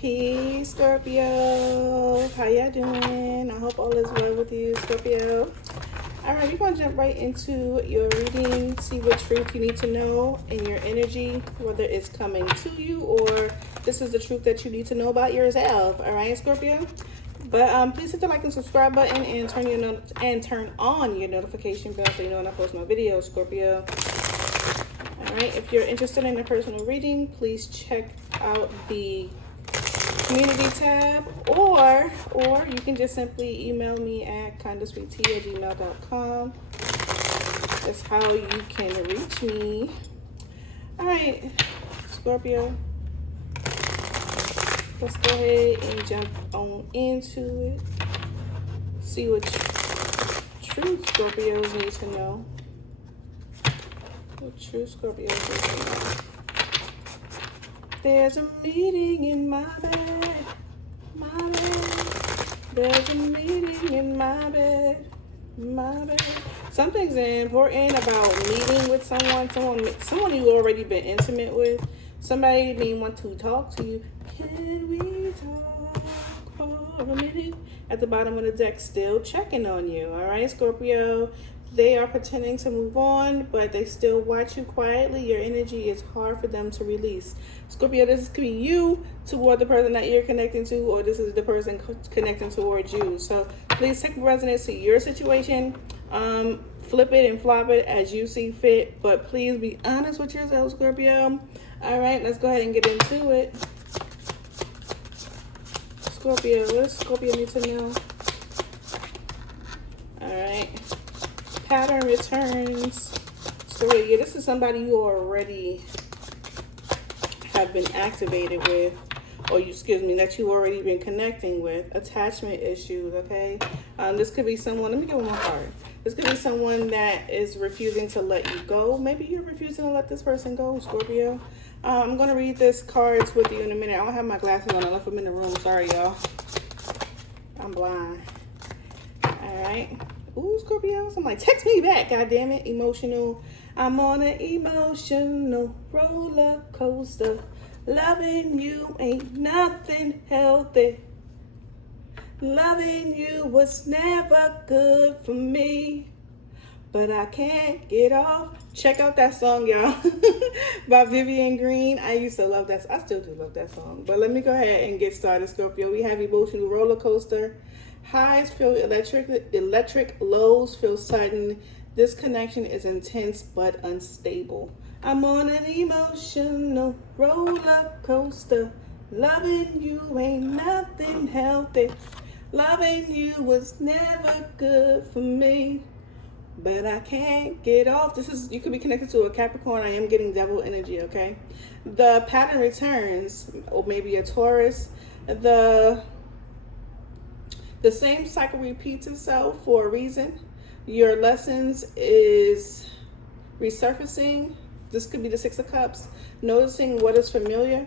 Peace, Scorpio. How y'all doing? I hope all is well with you, Scorpio. All right, we're going to jump right into your reading, see what truth you need to know in your energy, whether it's coming to you or this is the truth that you need to know about yourself. All right, Scorpio? But please hit the like and subscribe button and turn on your notification bell so you know when I post my videos, Scorpio. All right, if you're interested in a personal reading, please check out the community tab, or you can just simply email me at kindasweetie@gmail.com. That's how you can reach me. All right, Scorpio, let's go ahead and jump on into it. See what true Scorpios need to know. What true Scorpios need to know. There's a meeting in my bed, my bed. There's a meeting in my bed, my bed. Something's important about meeting with someone you already been intimate with. Somebody may want to talk to you. Can we talk for a minute? At the bottom of the deck, still checking on you. All right, Scorpio. They are pretending to move on, but they still watch you quietly. Your energy is hard for them to release. Scorpio, this could be you toward the person that you're connecting to, or this is the person connecting towards you. So please take resonance to your situation. Flip it and flop it as you see fit, but please be honest with yourself, Scorpio. All right, let's go ahead and get into it. Scorpio, what does Scorpio need to know? All right. Pattern returns. So yeah, this is somebody you already have been activated with, or that you already been connecting with. Attachment issues, okay? This could be someone, let me get one more card. This could be someone that is refusing to let you go. Maybe you're refusing to let this person go, Scorpio. I'm going to read this cards with you in a minute. I don't have my glasses on. I left them in the room. Sorry, y'all. I'm blind. All right. Ooh, Scorpios. I'm like, text me back, goddammit. Emotional. I'm on an emotional roller coaster. Loving you ain't nothing healthy. Loving you was never good for me. But I can't get off. Check out that song, y'all, by Vivian Green. I used to love that. I still do love that song. But let me go ahead and get started, Scorpio. We have emotional roller coaster. Highs feel electric, lows feel sudden. This connection is intense but unstable. I'm on an emotional roller coaster. Loving you ain't nothing healthy. Loving you was never good for me. But I can't get off. You could be connected to a Capricorn. I am getting devil energy, okay? The pattern returns, or maybe a Taurus. The same cycle repeats itself for a reason. Your lessons is resurfacing. This could be the Six of Cups. Noticing what is familiar.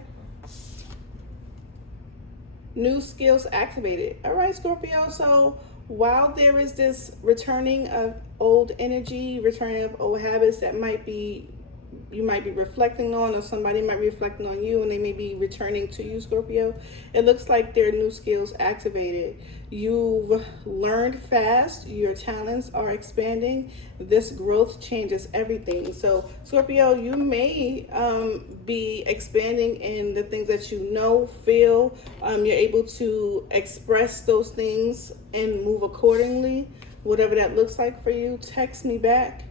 New skills activated. All right, Scorpio. So while there is this returning of old energy, returning of old habits that you might be reflecting on, or somebody might be reflecting on you and they may be returning to you, Scorpio, it looks like there are new skills activated. You've learned fast. Your talents are expanding. This growth changes everything. So, Scorpio, you may be expanding in the things that you know, feel. You're able to express those things and move accordingly, whatever that looks like for you. Text me back.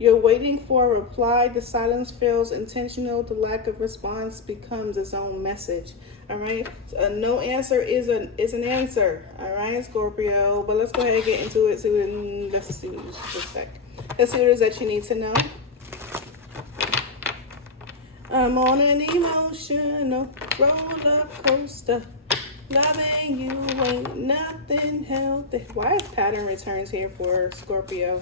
You're waiting for a reply. The silence feels intentional. The lack of response becomes its own message. All right. So no answer is an answer. All right, Scorpio. But let's go ahead and get into it. Let's see what it is that you need to know. I'm on an emotional roller coaster. Loving you ain't nothing healthy. Why is pattern returns here for Scorpio?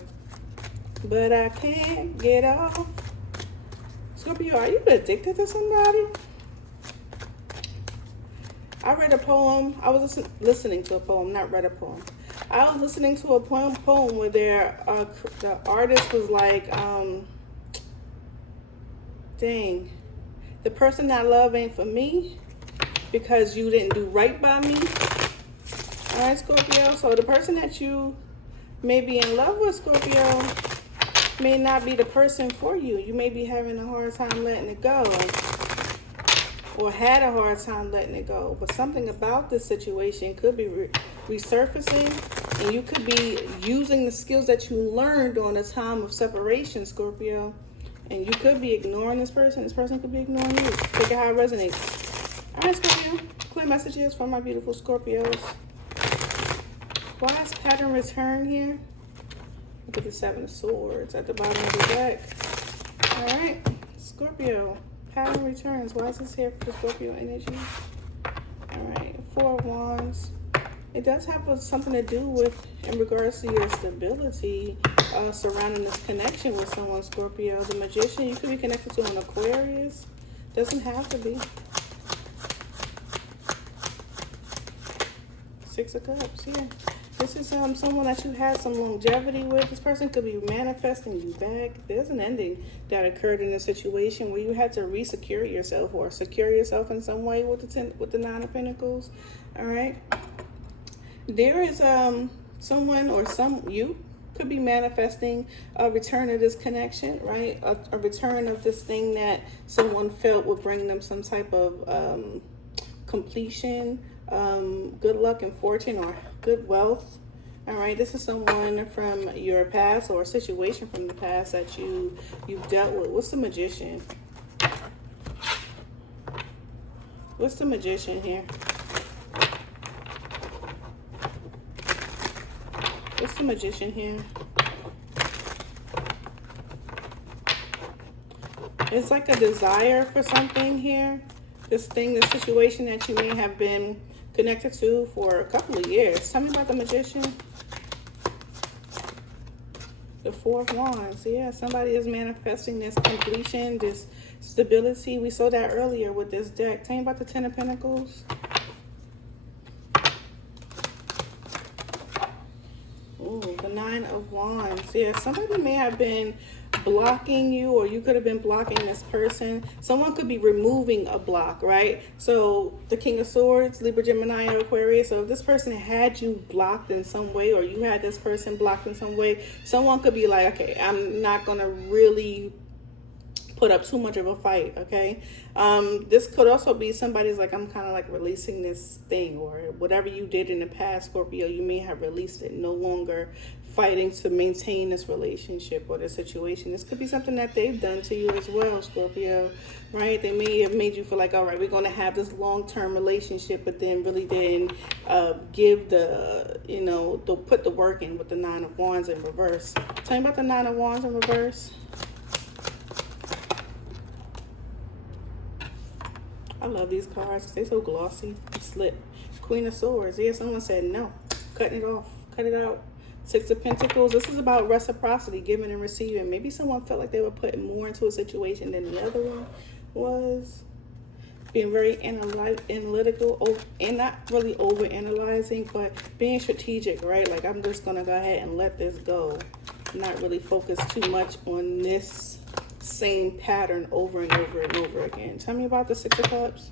But I can't get off. Scorpio, are you addicted to somebody? I read a poem. I was listening to a poem, not read a poem. I was listening to a poem where the artist was like, dang, the person I love ain't for me. because you didn't do right by me. All right, Scorpio. So the person that you may be in love with, Scorpio, may not be the person for you. You may be having a hard time letting it go, or had a hard time letting it go. But something about this situation could be resurfacing, and you could be using the skills that you learned on a time of separation, Scorpio. And you could be ignoring this person. This person could be ignoring you. Take it how it resonates. All right, Scorpio. Clear messages for my beautiful Scorpios. Why is pattern return here? Look at the 7 of Swords at the bottom of the deck. All right, Scorpio. Pattern returns. Why is this here for the Scorpio energy? All right, 4 of Wands. It does have something to do with, in regards to your stability surrounding this connection with someone, Scorpio. The Magician, you could be connected to an Aquarius. Doesn't have to be. 6 of Cups, yeah. This is someone that you had some longevity with. This person could be manifesting you back. There's an ending that occurred in a situation where you had to re-secure yourself or secure yourself in some way with the 9 of Pentacles. All right. There is someone or you could be manifesting a return of this connection, right? A return of this thing that someone felt would bring them some type of completion, good luck and fortune, or good wealth. All right, this is someone from your past or a situation from the past that you've dealt with. What's the Magician? What's the Magician here? What's the Magician here? It's like a desire for something here. This thing, this situation that you may have been connected to for a couple of years. Tell me about the Magician. The 4 of Wands. Yeah, somebody is manifesting this completion, this stability. We saw that earlier with this deck. Tell me about the 10 of Pentacles. Ooh, the 9 of Wands. Yeah, somebody may have been blocking you, or you could have been blocking this person. Someone could be removing a block, right? So the King of Swords, Libra, Gemini, or Aquarius. So if this person had you blocked in some way, or you had this person blocked in some way, someone could be like, okay, I'm not gonna really put up too much of a fight, okay? This could also be somebody's like, I'm kind of like releasing this thing, or whatever you did in the past, Scorpio, you may have released it, no longer fighting to maintain this relationship or this situation. This could be something that they've done to you as well, Scorpio, right? They may have made you feel like, all right, we're going to have this long-term relationship, but then really didn't give the, they'll put the work in with the 9 of Wands in reverse. Tell me about the 9 of Wands in reverse. I love these cards because they're so glossy and slip. Queen of Swords. Yeah, someone said no. Cutting it off. Cut it out. 6 of Pentacles. This is about reciprocity, giving and receiving. Maybe someone felt like they were putting more into a situation than the other one was. Being very analytical and not really over-analyzing, but being strategic, right? Like, I'm just going to go ahead and let this go. Not really focus too much on this same pattern over and over and over again. Tell me about the 6 of Cups.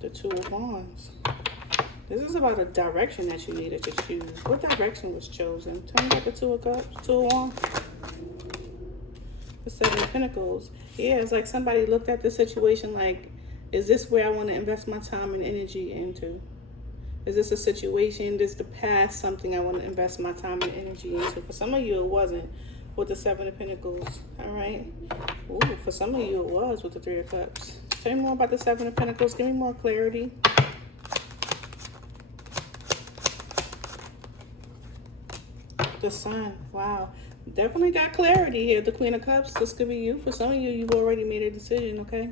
The 2 of Wands. This is about a direction that you needed to choose. What direction was chosen? Tell me about the 2 of Cups. 2 of Wands. The 7 of Pentacles. Yeah, it's like somebody looked at the situation like, is this where I want to invest my time and energy into? Is this a situation, is the past something I want to invest my time and energy into? For some of you, it wasn't with the 7 of Pentacles. All right. Ooh, for some of you, it was with the 3 of Cups. Tell me more about the 7 of Pentacles. Give me more clarity. The Sun. Wow. Definitely got clarity here. The Queen of Cups. This could be you. For some of you, you've already made a decision, okay?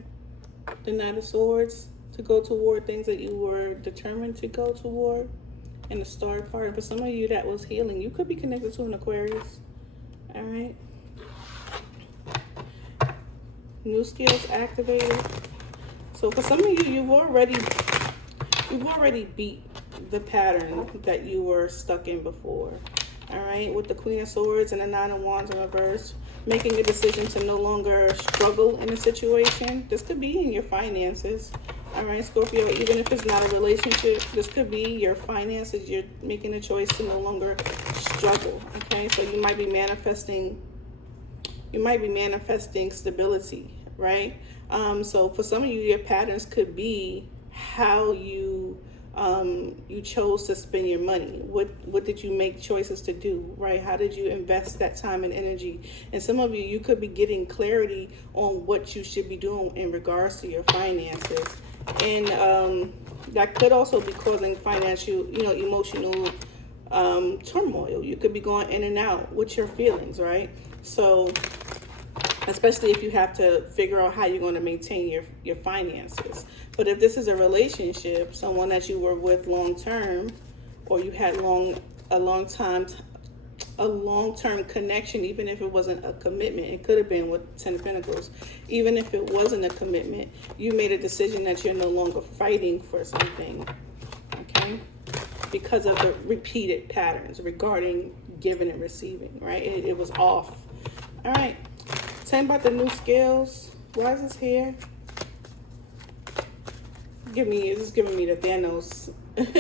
The Knight of Swords. To go toward things that you were determined to go toward. And the Star card. And for some of you, that was healing. You could be connected to an Aquarius. All right. New skills activated. So for some of you, you've already beat the pattern that you were stuck in before. All right, with the Queen of Swords and the 9 of Wands in reverse. making a decision to no longer struggle in a situation. This could be in your finances. All right, Scorpio, even if it's not a relationship, this could be your finances. You're making a choice to no longer struggle. Okay, so you might be manifesting stability, right? So for some of you, your patterns could be how you chose to spend your money. What did you make choices to do, right? How did you invest that time and energy? And some of you could be getting clarity on what you should be doing in regards to your finances. And that could also be causing financial, emotional turmoil. You could be going in and out with your feelings, right? So especially if you have to figure out how you're going to maintain your finances. But if this is a relationship, someone that you were with long term, or you had a long-term connection, even if it wasn't a commitment, it could have been with 10 of Pentacles. Even if it wasn't a commitment, you made a decision that you're no longer fighting for something, okay? Because of the repeated patterns regarding giving and receiving, right? It was off. All right. Tell me about the new scales. Why is this here? It's giving me the Thanos. Look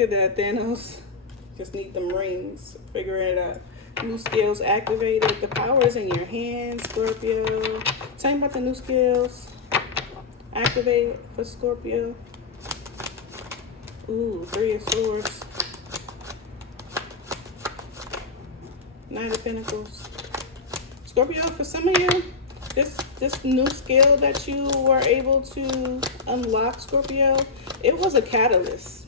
at that Thanos. Just need them rings. Figure it out. New scales activated. The power is in your hands, Scorpio. Tell me about the new scales activated for Scorpio. Ooh, 3 of Swords. Knight of Pentacles. Scorpio, for some of you, this new skill that you were able to unlock, Scorpio, it was a catalyst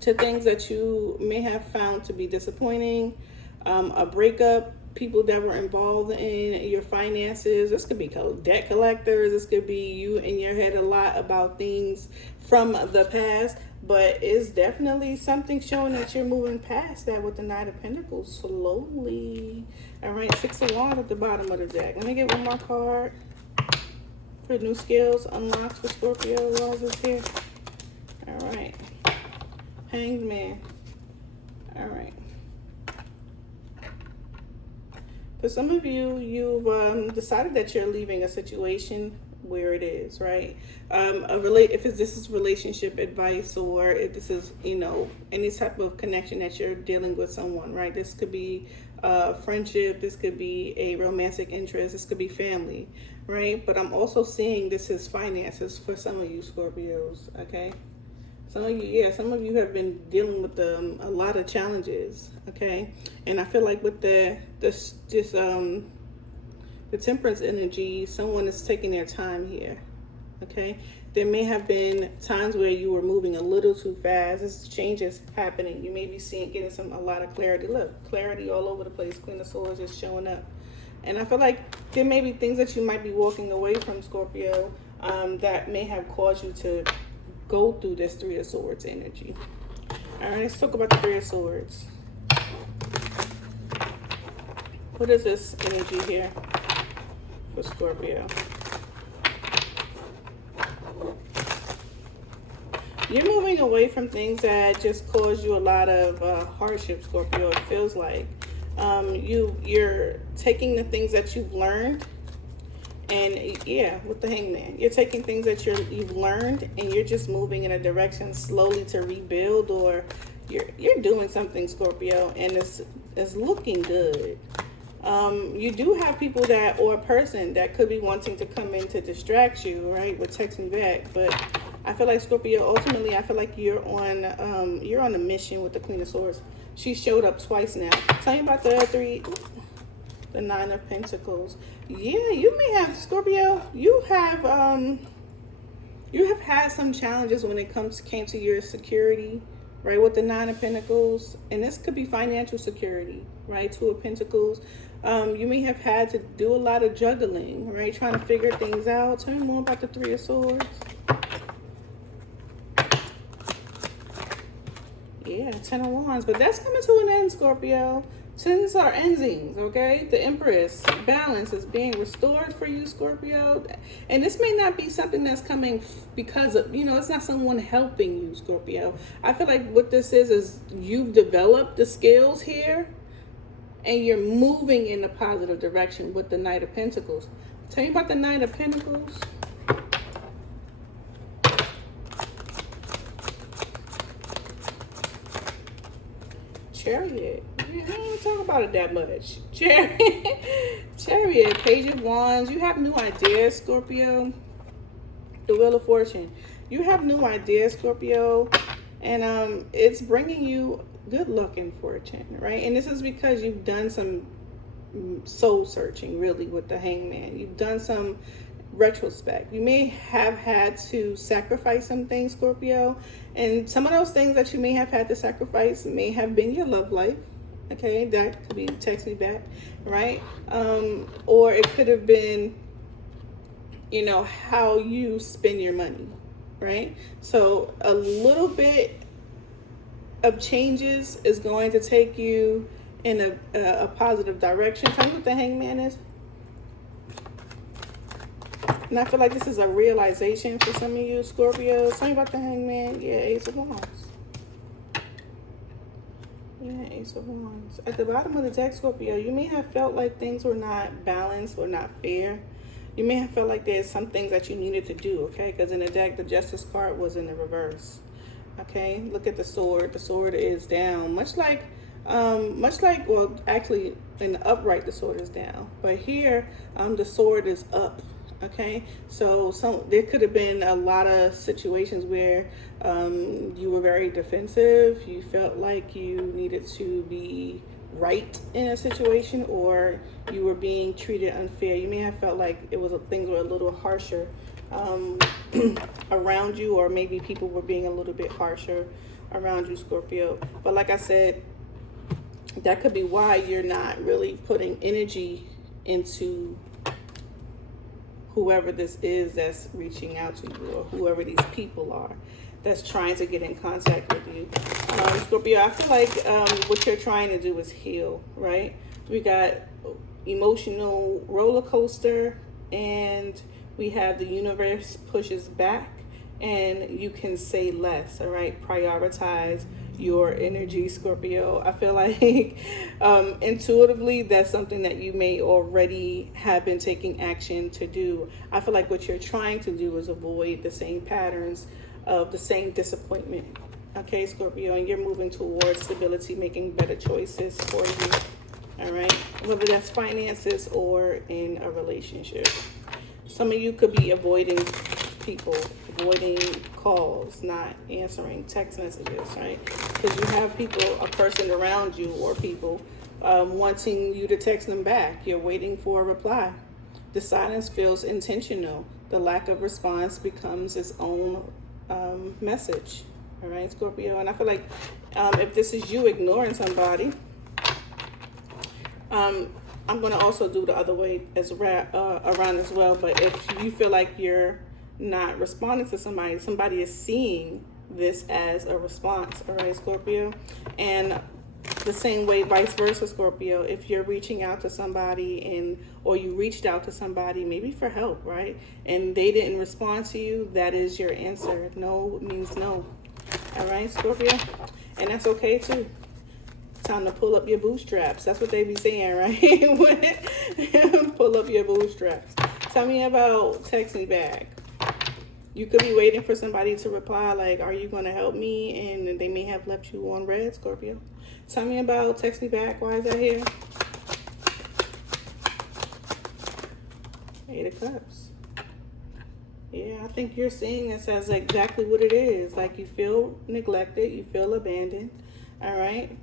to things that you may have found to be disappointing, a breakup, people that were involved in your finances. This could be debt collectors. This could be you in your head a lot about things from the past. But it's definitely something showing that you're moving past that with the Knight of Pentacles slowly. All right, 6 of Wands at the bottom of the deck. Let me get one more card for new skills unlocked for Scorpio. Why is this here? All right. Hanged Man. All right. For some of you, you've decided that you're leaving a situation where it is, right? If this is relationship advice, or if this is, any type of connection that you're dealing with someone, right? This could be friendship, this could be a romantic interest, this could be family, right? But I'm also seeing this is finances for some of you Scorpios, okay? Some of you have been dealing with a lot of challenges, okay? And I feel like with the Temperance energy, someone is taking their time here, okay? There may have been times where you were moving a little too fast. This change is happening. You may be getting a lot of clarity. Look, clarity all over the place. Queen of Swords is showing up. And I feel like there may be things that you might be walking away from, Scorpio, that may have caused you to go through this 3 of Swords energy. All right, let's talk about the 3 of Swords. What is this energy here for Scorpio? You're moving away from things that just cause you a lot of hardship, Scorpio. It feels like you're taking the things that you've learned, and with the Hangman, you're taking things that you've learned, and you're just moving in a direction slowly to rebuild, or you're doing something, Scorpio, and it's looking good. You do have people or a person that could be wanting to come in to distract you, right? With Text Me Back, but I feel like Scorpio, ultimately, I feel like you're on a mission with the Queen of Swords. She showed up twice now. Tell me about the 9 of Pentacles. Yeah, you may have, Scorpio, you have had some challenges when it came to your security, right? With the 9 of Pentacles, and this could be financial security, right? 2 of Pentacles. You may have had to do a lot of juggling, right? Trying to figure things out. Tell me more about the 3 of Swords. Yeah, 10 of Wands, but that's coming to an end, Scorpio. 10s are endings, okay? The Empress, balance is being restored for you, Scorpio. And this may not be something that's coming because of, it's not someone helping you, Scorpio. I feel like what this is you've developed the skills here, and you're moving in a positive direction with the Knight of Pentacles. Tell me about the Knight of Pentacles. Chariot. I don't talk about it that much. Chariot, Page of Wands. You have new ideas, Scorpio. The Wheel of Fortune. You have new ideas, Scorpio, and it's bringing you good luck and fortune, right? And this is because you've done some soul searching, really, with the Hangman. You've done some retrospect. You may have had to sacrifice some things, Scorpio, and some of those things that you may have had to sacrifice may have been your love life. Okay, that could be text me back, right? Or it could have been, you know, how you spend your money, right? So a little bit of changes is going to take you in a positive direction. Tell me what the Hangman is. And I feel like this is a realization for some of you, Scorpio. Tell me about the Hangman. Yeah, Ace of Wands. Yeah, Ace of Wands. At the bottom of the deck, Scorpio, you may have felt like things were not balanced or not fair. You may have felt like there's some things that you needed to do, okay? Because in the deck, the Justice card was in the reverse. Okay, look at the sword. The sword is down, much like, well, actually, in the upright, the sword is down. But here, the sword is up. Okay, so there could have been a lot of situations where you were very defensive. You felt like you needed to be right in a situation, or you were being treated unfair. You may have felt like things were a little harsher around you, or maybe people were being a little bit harsher around you, Scorpio. But like I said, that could be why you're not really putting energy into whoever this is that's reaching out to you, or whoever these people are that's trying to get in contact with you. Scorpio, I feel like what you're trying to do is heal, right? We got emotional roller coaster, and we have the universe pushes back, and you can say less, all right? Prioritize your energy, Scorpio. I feel like intuitively that's something that you may already have been taking action to do. I feel like what you're trying to do is avoid the same patterns of the same disappointment. Okay, Scorpio, and you're moving towards stability, making better choices for you. All right, whether that's finances or in a relationship. Some of you could be avoiding people, avoiding calls, not answering text messages, right? Because you have people, a person around you, or people wanting you to text them back. You're waiting for a reply. The silence feels intentional. The lack of response becomes its own message. All right, Scorpio. And I feel like if this is you ignoring somebody, I'm going to also do the other way around as well. But if you feel like you're not responding to somebody, somebody is seeing this as a response. All right, Scorpio. And the same way, vice versa, Scorpio. If you're reaching out to somebody or you reached out to somebody maybe for help, right, and they didn't respond to you, that is your answer. No means no. All right, Scorpio. And that's okay too. Time to pull up your bootstraps. That's what they be saying, right? Pull up your bootstraps. Tell me about text me back. You could be waiting for somebody to reply, like, are you going to help me? And they may have left you on red, Scorpio. Tell me about text me back. Why is that here? Eight of Cups. Yeah, I think you're seeing this as exactly what it is. Like, you feel neglected. You feel abandoned. All right.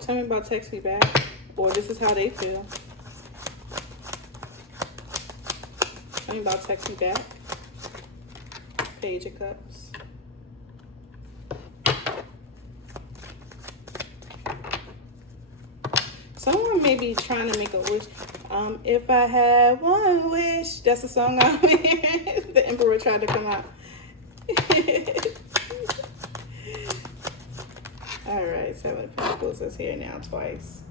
Tell me about text me back. Or this is how they feel. Tell me about text me back. Page of Cups. Someone may be trying to make a wish. If I had one wish. That's the song I'm hearing. The Emperor tried to come out. All right, Seven of Pentacles is here now twice.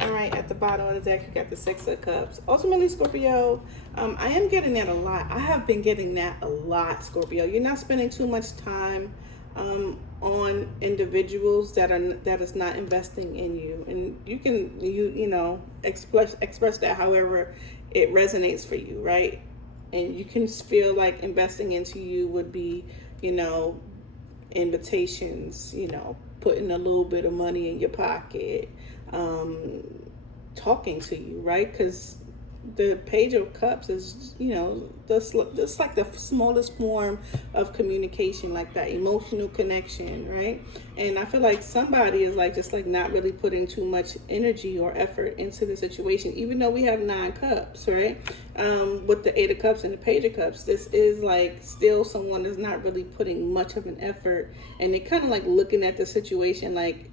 All right, at the bottom of the deck, you got the Six of Cups. Ultimately, Scorpio, I am getting that a lot. I have been getting that a lot, Scorpio. You're not spending too much time on individuals that is not investing in you, and you can express that however it resonates for you, right? And you can feel like investing into you would be, invitations, putting a little bit of money in your pocket, talking to you, right? Because the Page of Cups is, that's like the smallest form of communication, like that emotional connection, right? And I feel like somebody is like just like not really putting too much energy or effort into the situation, even though we have 9 cups, right? With the 8 of Cups and the Page of Cups, this is like still someone is not really putting much of an effort, and they kind of like looking at the situation like,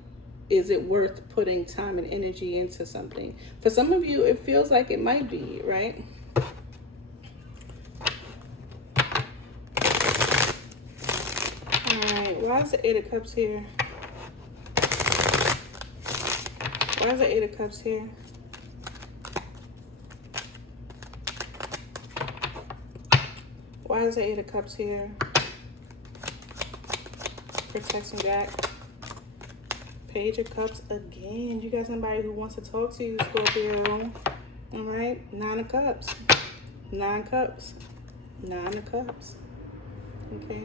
is it worth putting time and energy into something? For some of you, it feels like it might be, right? All right, why is the 8 of Cups here? Why is the 8 of Cups here? Why is the 8 of Cups here? Protection back. Page of Cups again. You got somebody who wants to talk to you, Scorpio. All right, 9 of Cups. 9 cups. 9 of Cups. Okay.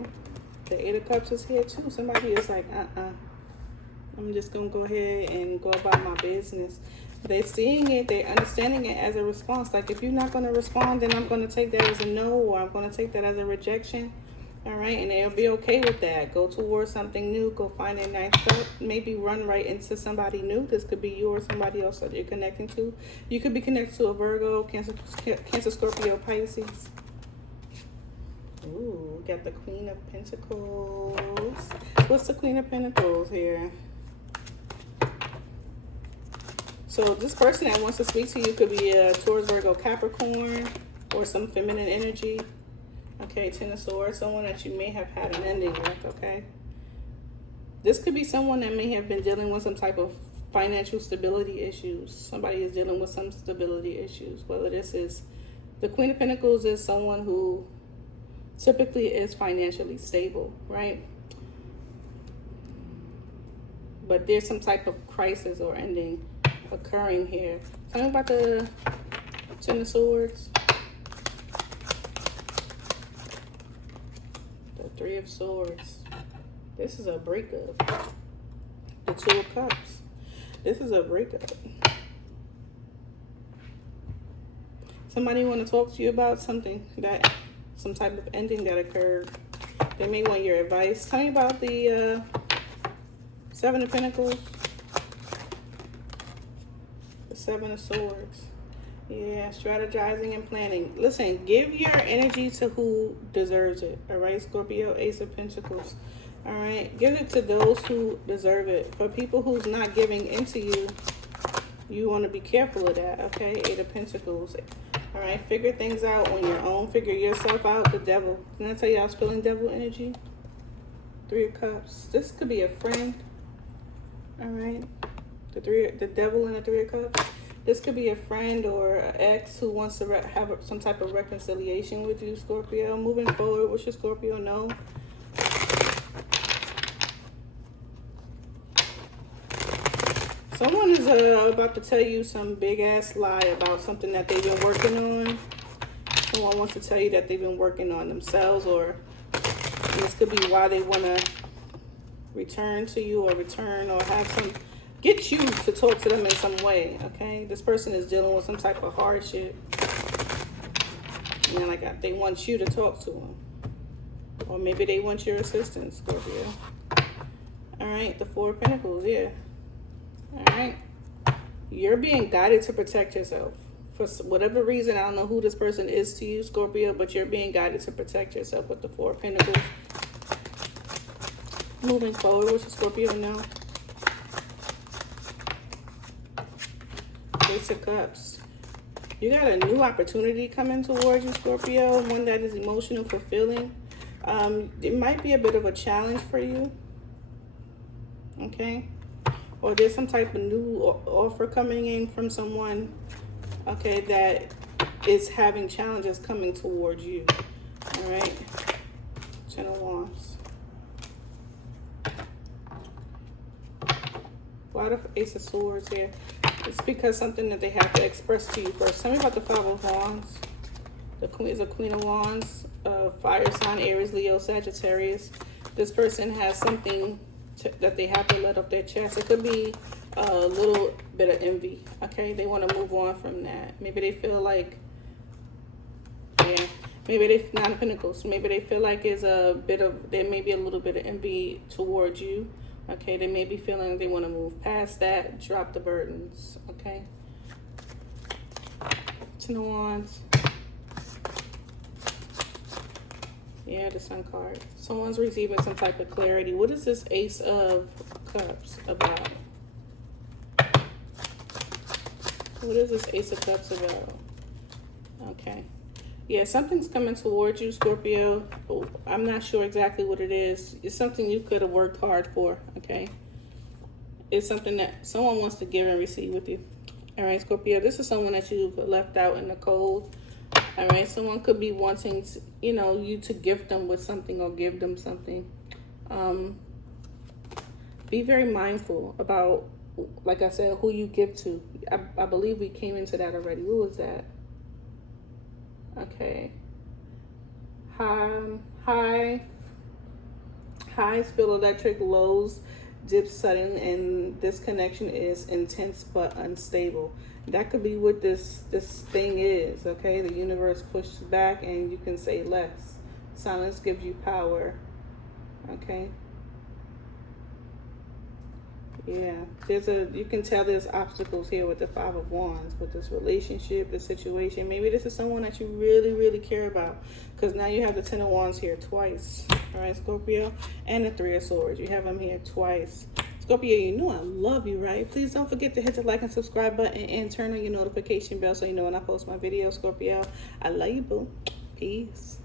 The 8 of Cups is here too. Somebody is like, I'm just going to go ahead and go about my business. They're seeing it. They're understanding it as a response. Like, if you're not going to respond, then I'm going to take that as a no, or I'm going to take that as a rejection. All right, and they'll be okay with that. Go towards something new. Go find a nice cup. Maybe run right into somebody new. This could be you or somebody else that you're connecting to. You could be connected to a Virgo, Cancer, Scorpio, Pisces. Ooh, we got the Queen of Pentacles. What's the Queen of Pentacles here? So this person that wants to speak to you could be a Taurus, Virgo, Capricorn, or some feminine energy. Okay, 10 of Swords, someone that you may have had an ending with, okay? This could be someone that may have been dealing with some type of financial stability issues. Somebody is dealing with some stability issues. Whether this is, the Queen of Pentacles is someone who typically is financially stable, right? But there's some type of crisis or ending occurring here. Tell me about the 10 of Swords. 3 of Swords. This is a breakup. The 2 of Cups. This is a breakup. Somebody want to talk to you about something that, some type of ending that occurred. They may want your advice. Tell me about the 7 of Pentacles. The 7 of Swords. Yeah, strategizing and planning. Listen, give your energy to who deserves it. All right, Scorpio, Ace of Pentacles. All right, give it to those who deserve it. For people who's not giving into you, you want to be careful of that, okay? 8 of Pentacles. All right, figure things out on your own. Figure yourself out. The Devil. Didn't I tell you I was feeling devil energy? 3 of Cups. This could be a friend. All right, the Devil and the 3 of Cups. This could be a friend or an ex who wants to have some type of reconciliation with you, Scorpio. Moving forward, what should Scorpio know? Someone is about to tell you some big-ass lie about something that they've been working on. Someone wants to tell you that they've been working on themselves, or this could be why they want to return to you, or have some... get you to talk to them in some way, okay? This person is dealing with some type of hardship. And like they want you to talk to them. Or maybe they want your assistance, Scorpio. All right, the 4 of Pentacles, yeah. All right. You're being guided to protect yourself. For whatever reason, I don't know who this person is to you, Scorpio, but you're being guided to protect yourself with the 4 of Pentacles. Moving forward, what should Scorpio know? Ace of Cups. You got a new opportunity coming towards you, Scorpio. One that is emotional, fulfilling. It might be a bit of a challenge for you. Okay. Or there's some type of new offer coming in from someone, okay, that is having challenges coming towards you. All right. 10 of Wands. Why the Ace of Swords here? It's because something that they have to express to you first. Tell me about the Five of Wands. The Queen is a Queen of Wands, fire sign, Aries, Leo, Sagittarius. This person has something that they have to let off their chest. It could be a little bit of envy, okay? They want to move on from that. Maybe they feel like, yeah, maybe they, Nine of Pentacles, maybe they feel like it's a bit of, there may be a little bit of envy towards you, okay? They may be feeling like they want to move past that, drop the burdens, okay? Ten of Wands. Yeah, the Sun card. Someone's receiving some type of clarity. What is this Ace of Cups about? What is this Ace of Cups about? Okay. Yeah, something's coming towards you, Scorpio. I'm not sure exactly what it is. It's something you could have worked hard for, okay? It's something that someone wants to give and receive with you. All right, Scorpio, this is someone that you've left out in the cold. All right, someone could be wanting to, you know, you to gift them with something or give them something. Be very mindful about, like I said, who you give to. I believe we came into that already. What was that? Okay. Highs feel electric, lows dip sudden, and this connection is intense but unstable. That could be what this thing is, okay? The universe pushes back and you can say less. Silence gives you power, okay? Yeah, you can tell there's obstacles here with the Five of Wands, with this relationship, the situation. Maybe this is someone that you really, really care about, because now you have the Ten of Wands here twice, all right, Scorpio? And the Three of Swords, you have them here twice. Scorpio, you know I love you, right? Please don't forget to hit the like and subscribe button and turn on your notification bell so you know when I post my videos, Scorpio. I love you, boo. Peace.